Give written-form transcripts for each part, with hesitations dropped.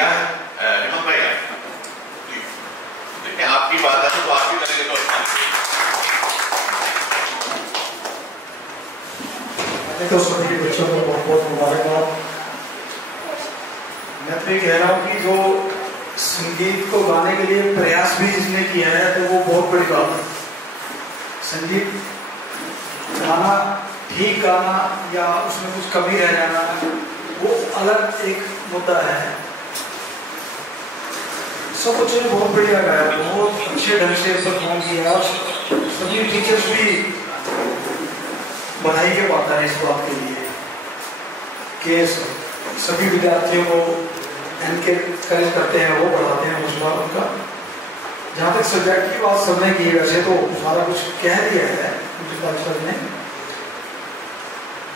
किया है। हेमंत भाई देखिए, आपकी बात है तो आप भी करेंगे तो अच्छा। तो सभी बच्चों को बहुत बहुत मुबारकबाद। मैं तो ये कह रहा हूँ कि जो संगीत को गाने के लिए प्रयास भी जिसने किया है तो वो बहुत बड़ी बात है। संगीत गाना, ठीक गाना या उसमें कुछ कमी रह जाना वो अलग एक मुद्दा है। सब बच्चों ने बहुत बढ़िया गाया, बहुत अच्छे ढंग से परफॉर्म किया। सभी टीचर्स भी बधाई के पात्र है इस बात के लिए कि सभी विद्यार्थियों को एनकरेज करते हैं, वो बढ़ाते हैं हौसला उनका। जहाँ तक सब्जेक्ट की बात सबने की, वैसे तो सारा कुछ कह दिया है सर ने।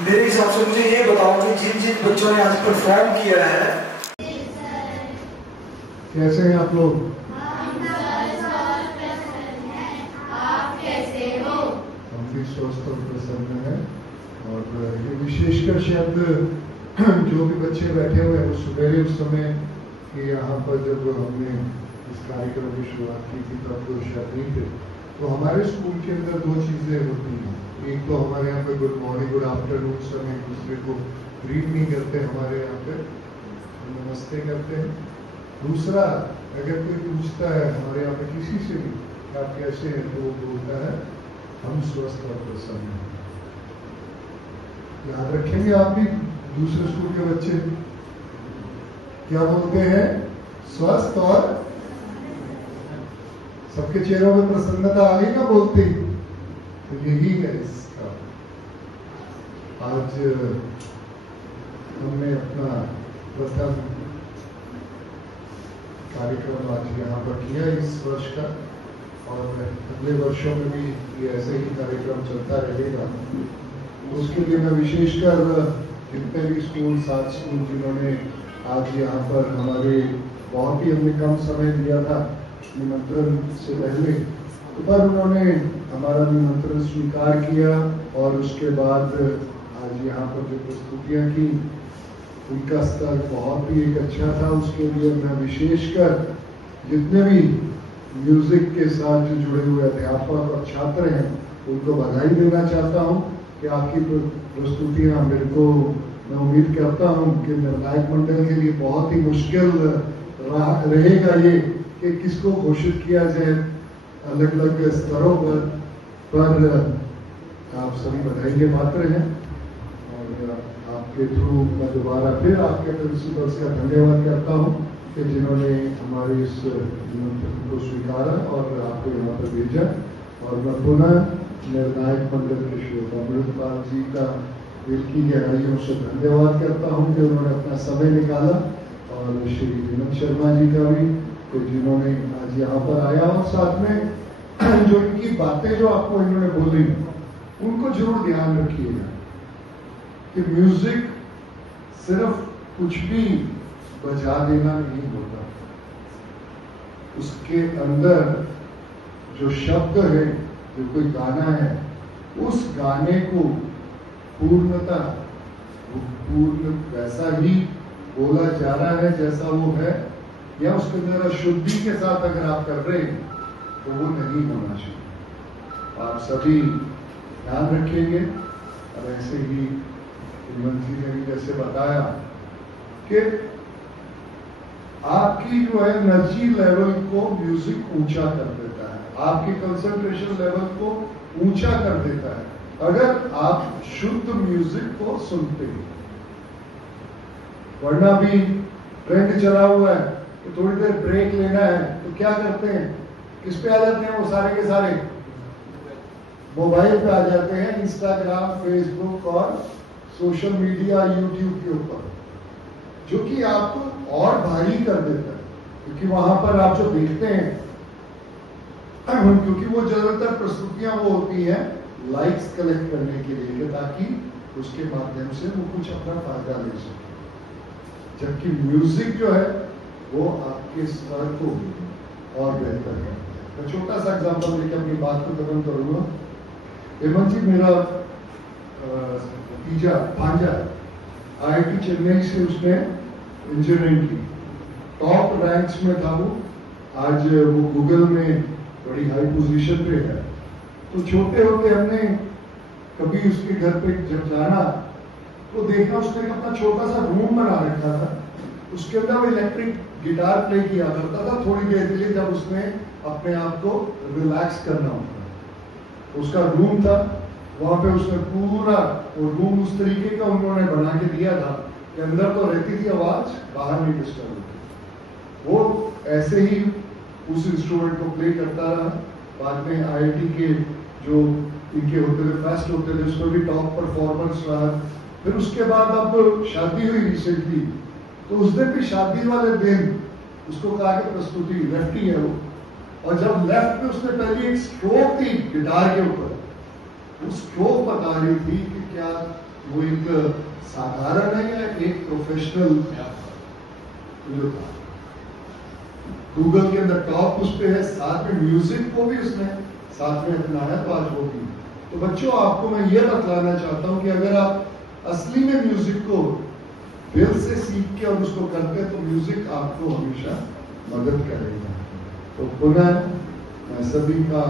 मेरे हिसाब से मुझे ये बताओ कि जिन जिन बच्चों ने आज परफॉर्म किया है, कैसे हैं आप लोग? हम भी स्वस्थ और प्रसन्न हैं। और ये विशेषकर शब्द जो भी बच्चे बैठे हुए हैं वो सुबह उस समय कि यहाँ पर जब हमने इस कार्यक्रम की शुरुआत की थी तब तो शब्द नहीं थे। तो हमारे स्कूल के अंदर दो चीजें होती हैं। एक तो हमारे यहाँ पे गुड मॉर्निंग गुड आफ्टरनून समय एक दूसरे को ग्रीट नहीं करते, हमारे यहाँ पे नमस्ते करते हैं। दूसरा, अगर कोई पूछता है हमारे यहाँ पे किसी से भी आप कैसे हैं तो वो बोलता है हम स्वस्थ और प्रसन्न हैं। याद रखेंगे आप भी, दूसरे स्कूल के बच्चे क्या बोलते हैं? स्वस्थ और सबके चेहरों में प्रसन्नता आ गई ना बोलते ही। तो यही है इसका। आज हमने अपना प्रथम कार्यक्रम आज यहाँ पर किया इस वर्ष का, और अगले वर्षों में भी ये ऐसे ही कार्यक्रम चलता रहेगा। उसके लिए मैं विशेषकर जितने भी स्कूल, 7 स्कूल जिन्होंने आज यहाँ पर हमारे बहुत ही हमने कम समय दिया था निमंत्रण से पहले, पर उन्होंने हमारा निमंत्रण स्वीकार किया और उसके बाद आज यहाँ पर जो प्रस्तुतियाँ की उनका स्तर बहुत ही एक अच्छा था। उसके लिए मैं विशेषकर जितने भी म्यूजिक के साथ जो जुड़े हुए अध्यापक और छात्र हैं उनको बधाई देना चाहता हूँ कि आपकी प्रस्तुतियाँ मेरे को, मैं उम्मीद करता हूँ कि निर्णायक मंडल के लिए बहुत ही मुश्किल रहेगा ये कि किसको घोषित किया जाए अलग अलग स्तरों पर आप सभी बधाई के पात्र हैं। और आपके थ्रू मैं दोबारा फिर आपके प्रिंसिपल का धन्यवाद करता हूँ कि जिन्होंने हमारे इस निमंत्रण को स्वीकारा और आपको यहाँ पर भेजा। और मैं पुनः निर्णायक मंडल के श्री अमृतपाल जी का दिल की गहराइयों से धन्यवाद करता हूँ कि उन्होंने अपना समय निकाला, और श्री हेमंत शर्मा जी का भी कि जिन्होंने आज यहाँ पर आया। और साथ में जो इनकी बातें जो आपको इन्होंने बोली उनको जरूर ध्यान रखिएगा कि म्यूजिक सिर्फ कुछ भी बजा देना नहीं होता, उसके अंदर जो शब्द है, जो कोई गाना है, उस गाने को पूर्ण वैसा ही बोला जा रहा है जैसा वो है, या उसके अंदर अशुद्धि के साथ अगर आप कर रहे हैं तो वो नहीं होना चाहिए। आप सभी ध्यान रखेंगे। और ऐसे ही मंत्री ने भी जैसे बताया कि आपकी जो है एनर्जी लेवल को म्यूजिक ऊंचा कर देता है, आपकी कंसंट्रेशन लेवल को ऊंचा कर देता है अगर आप शुद्ध म्यूजिक को सुनते हैं। वरना भी ट्रेंड चला हुआ है तो थोड़ी देर ब्रेक लेना है तो क्या करते हैं, किस पे आ जाते हैं वो सारे के सारे? मोबाइल पे आ जाते हैं, इंस्टाग्राम, फेसबुक और सोशल मीडिया, यूट्यूब के ऊपर, जो कि आपको और भारी कर देता है। क्योंकि वहां पर आप जो देखते हैं, क्योंकि वो ज्यादातर प्रस्तुतियां वो होती हैं लाइक्स कलेक्ट करने के लिए, ताकि उसके माध्यम से वो कुछ अपना फायदा ले सके। जबकि म्यूजिक जो है वो आपके स्तर को और बेहतर है। मैं छोटा सा एग्जांपल लेकर अपनी बात को खत्म करूंगा। हेमंत जी मेरा भांजा IIT चेन्नई से उसने इंजीनियरिंग की, टॉप रैंक्स में था वो, आज वो गूगल में बड़ी हाई पोजीशन पे है। तो छोटे होते हमने कभी उसके घर पे जब जाना तो देखा उसने अपना छोटा सा रूम बना रखा था, उसके अंदर वो इलेक्ट्रिक गिटार प्ले किया करता था थोड़ी देर के लिए, जब उसने अपने आप को रिलैक्स करना होता। उसका रूम था, वहां पे उसने पूरा वो रूम उस तरीके का उन्होंने बना के दिया था कि अंदर तो रहती थी आवाज, बाहर नहीं डिस्टर्ब होती। वो ऐसे ही उस इंस्ट्रूमेंट को प्ले करता रहा। बाद में IIT के जो इनके होते थे, फेस्ट होते थे, उसमें भी टॉप परफॉर्मेंस रहा। फिर उसके बाद अब शादी हुई रिसेंटली, तो उस दिन भी शादी वाले दिन उसको कहा कि प्रस्तुति, लेफ्टी है वो, और जब लेफ्ट में उसने पहली एक स्ट्रोक थी गिटार के ऊपर, वो स्ट्रोक बता रही थी कि क्या वो एक साधारण है या एक प्रोफेशनल था। गूगल के अंदर टॉप उस पे है, साथ में म्यूजिक को भी उसने साथ में अपनाया, तो आज वो भी। तो बच्चों, आपको मैं ये बतलाना चाहता हूं कि अगर आप असली में म्यूजिक को दिल से सीख के और उसको करते हैं तो म्यूजिक आपको हमेशा मदद करेगा। तो पुनः मैं सभी का,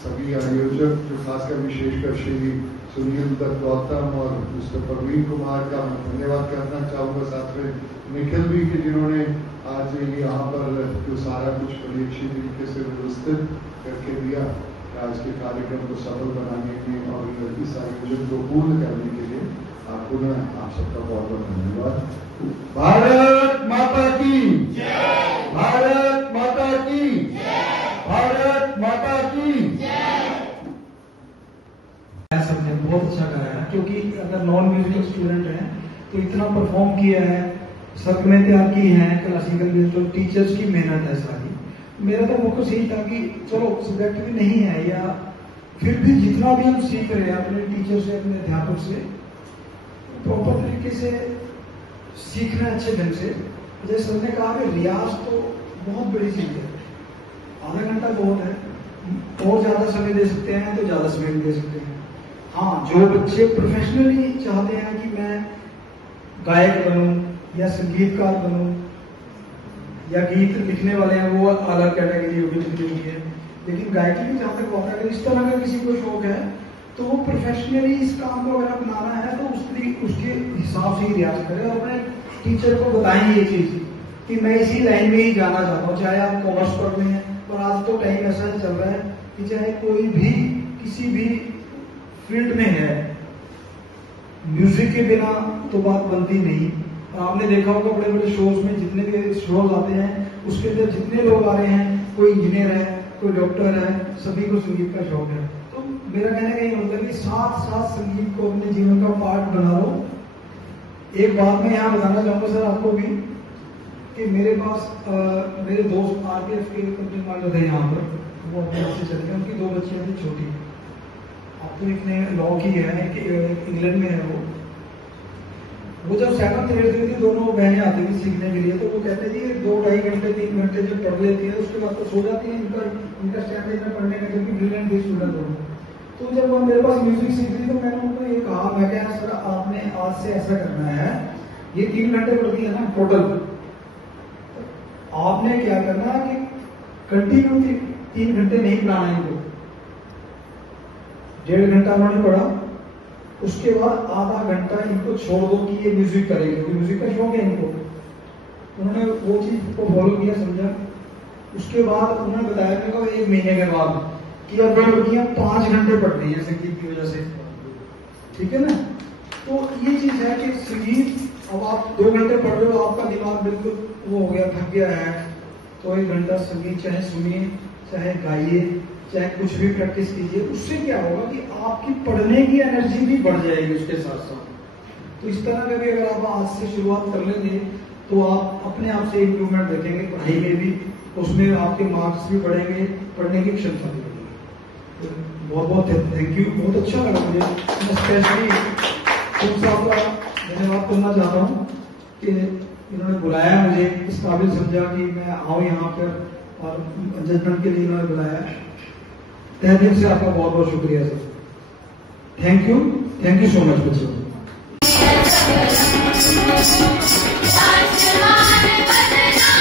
सभी आयोजक, जो खासकर विशेषकर श्री सुनील दत्त गौतम और मिस्टर प्रवीण कुमार का मैं धन्यवाद करना चाहूंगा, साथ में निखिल भी के जिन्होंने आज यहाँ पर जो सारा कुछ बड़ी अच्छी तरीके से व्यवस्थित करके दिया, आज के कार्यक्रम को सफल बनाने में और इस आयोजन को पूर्ण करने के लिए पुनः आप सबका बहुत बहुत धन्यवाद। भारत माता की जय, भारत माता की जय, भारत माता की जय। सबने बहुत अच्छा कराया, क्योंकि अगर नॉन म्यूजिक स्टूडेंट हैं तो इतना परफॉर्म किया है, सबमें तैयार की है क्लासिकल में, तो टीचर्स की मेहनत है सारी। मेरा तो फोकस यही था कि चलो सब्जेक्ट भी नहीं है, या फिर भी जितना भी हम सीख रहे हैं अपने टीचर से, अपने अध्यापक से, प्रॉपर तरीके से सीखना अच्छे ढंग से। जैसे सर ने कहा कि रियाज तो बहुत बड़ी चीज है, आधा घंटा बहुत है, और ज्यादा समय दे सकते हैं तो ज्यादा समय भी दे सकते हैं। हाँ, जो बच्चे प्रोफेशनली चाहते हैं कि मैं गायक बनूं या संगीतकार बनूं या गीत लिखने वाले हैं, वो अलग कैटेगरी होगी जितनी होगी है, लेकिन गायकी में जहां तक होता है, अगर इस तरह का किसी को शौक है तो वो प्रोफेशनली इस काम को अगर अपनाना है तो उसके हिसाब से ही रियाज करें, और अपने टीचर को बताएं ये चीज कि मैं इसी लाइन में ही जाना चाहता हूँ। चाहे आप कॉमर्स पढ़ रहे हैं, पर आज तो टाइम ऐसा चल रहा है कि चाहे कोई भी किसी भी फील्ड में है, म्यूजिक के बिना तो बात बनती नहीं। आपने देखा होगा बड़े बड़े शोज में, जितने भी शोज आते हैं उसके अंदर जितने लोग आ रहे हैं, कोई इंजीनियर है, कोई डॉक्टर है, सभी को संगीत का शौक है। तो मेरा कहने का ये मतलब कि साथ साथ संगीत को अपने जीवन का पार्ट बना लो। एक बात मैं यहाँ बताना चाहूंगा सर आपको भी, कि मेरे पास मेरे दोस्त RPF के कंपनी मालिक थे यहाँ पर, वो अपने से चले गए, उनकी 2 बच्चियां थी छोटी। अब तो एक ने लॉ की है कि इंग्लैंड में है वो जब 7th 8th में थी, दोनों बहनें आती थी सीखने के लिए, तो वो कहते थे 2-2.5 घंटे 3 घंटे जब पढ़ लेती है उसके बाद तो सो जाती है। इनका स्टैंडर्ड में पढ़ने का, क्योंकि ब्रिलियंट स्टूडेंट हो। तो जब वो मेरे पास म्यूजिक सीख रही तो मैंने उनको ये कहा, मैं क्या सर आपने आज से ऐसा करना है, ये 3 घंटे पढ़ती है ना टोटल, आपने क्या करना है कि कंटिन्यू 3 घंटे नहीं पढ़ाना इनको। 1.5 घंटा उन्होंने पढ़ा, उसके बाद आधा घंटा इनको छोड़ दो कि ये म्यूजिक करेंगे, क्योंकि म्यूजिक का शौक है इनको। उन्होंने वो चीज को फॉलो किया, समझा। उसके बाद उन्होंने बताया मेरे को 1 महीने के बाद कि अब लड़कियां 5 घंटे पढ़ रही है संगीत की वजह से, ठीक है ना। तो ये चीज है कि संगीत, अब आप 2 घंटे पढ़ रहे हो, आपका दिमाग बिल्कुल वो हो गया, थक गया है, तो 1 घंटा संगीत चाहे सुनिए, चाहे गाइए, चाहे कुछ भी प्रैक्टिस कीजिए। उससे क्या होगा कि आपकी पढ़ने की एनर्जी भी बढ़ जाएगी उसके साथ साथ। तो इस तरह का भी अगर आप आज से शुरुआत कर लेंगे तो आप अपने आप से इम्प्रूवमेंट देखेंगे पढ़ाई में भी, उसमें आपके मार्क्स भी बढ़ेंगे, पढ़ने की क्षमता भी बढ़ेगी। तो बहुत बहुत थैंक यू, बहुत अच्छा लगा मुझे। मैं स्पेशली तुम साहब का धन्यवाद करना चाहता हूँ कि इन्होंने बुलाया मुझे, इस काबिल समझा कि मैं आऊँ यहाँ पर, और जजमेंट के लिए इन्होंने बुलाया। तहे दिल से आपका बहुत बहुत शुक्रिया sir. Thank you so much बच्चों। आसमान बदला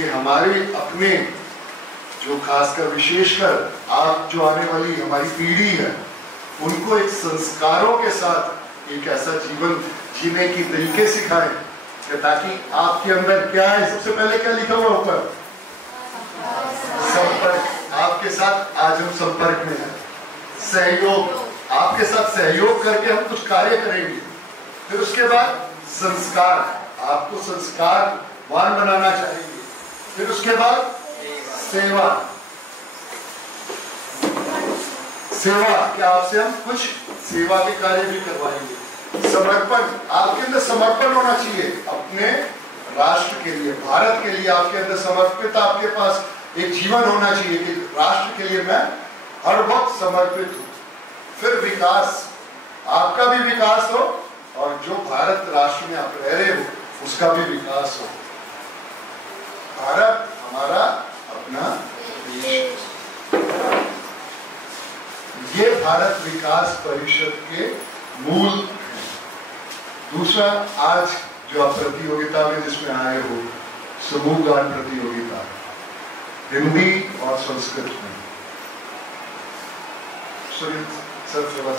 कि हमारे अपने जो खासकर विशेषकर आप जो आने वाली हमारी पीढ़ी है उनको एक संस्कारों के साथ एक ऐसा जीवन जीने की तरीके सिखाएं कि ताकि आपके अंदर क्या है, सबसे पहले क्या लिखा हुआ ऊपर, संपर्क। आपके साथ आज हम संपर्क में हैं, सहयोग, आपके साथ सहयोग करके हम कुछ कार्य करेंगे। फिर उसके बाद संस्कार, आपको संस्कारवान बनाना चाहेंगे। फिर उसके बाद सेवा, सेवा कि आपसे हम कुछ सेवा के कार्य भी करवाएंगे। समर्पण, आपके अंदर समर्पण होना चाहिए अपने राष्ट्र के लिए, भारत के लिए। आपके अंदर समर्पित, आपके पास एक जीवन होना चाहिए कि राष्ट्र के लिए मैं हर वक्त समर्पित हूं। फिर विकास, आपका भी विकास हो और जो भारत राष्ट्र में आप रह रहे हो उसका भी विकास हो। भारत हमारा अपना देश, ये भारत विकास परिषद के मूल हैं। दूसरा, आज जो आप प्रतियोगिता में जिसमें आए हो, समूह गान प्रतियोगिता, हिंदी और संस्कृत में। सर सेवा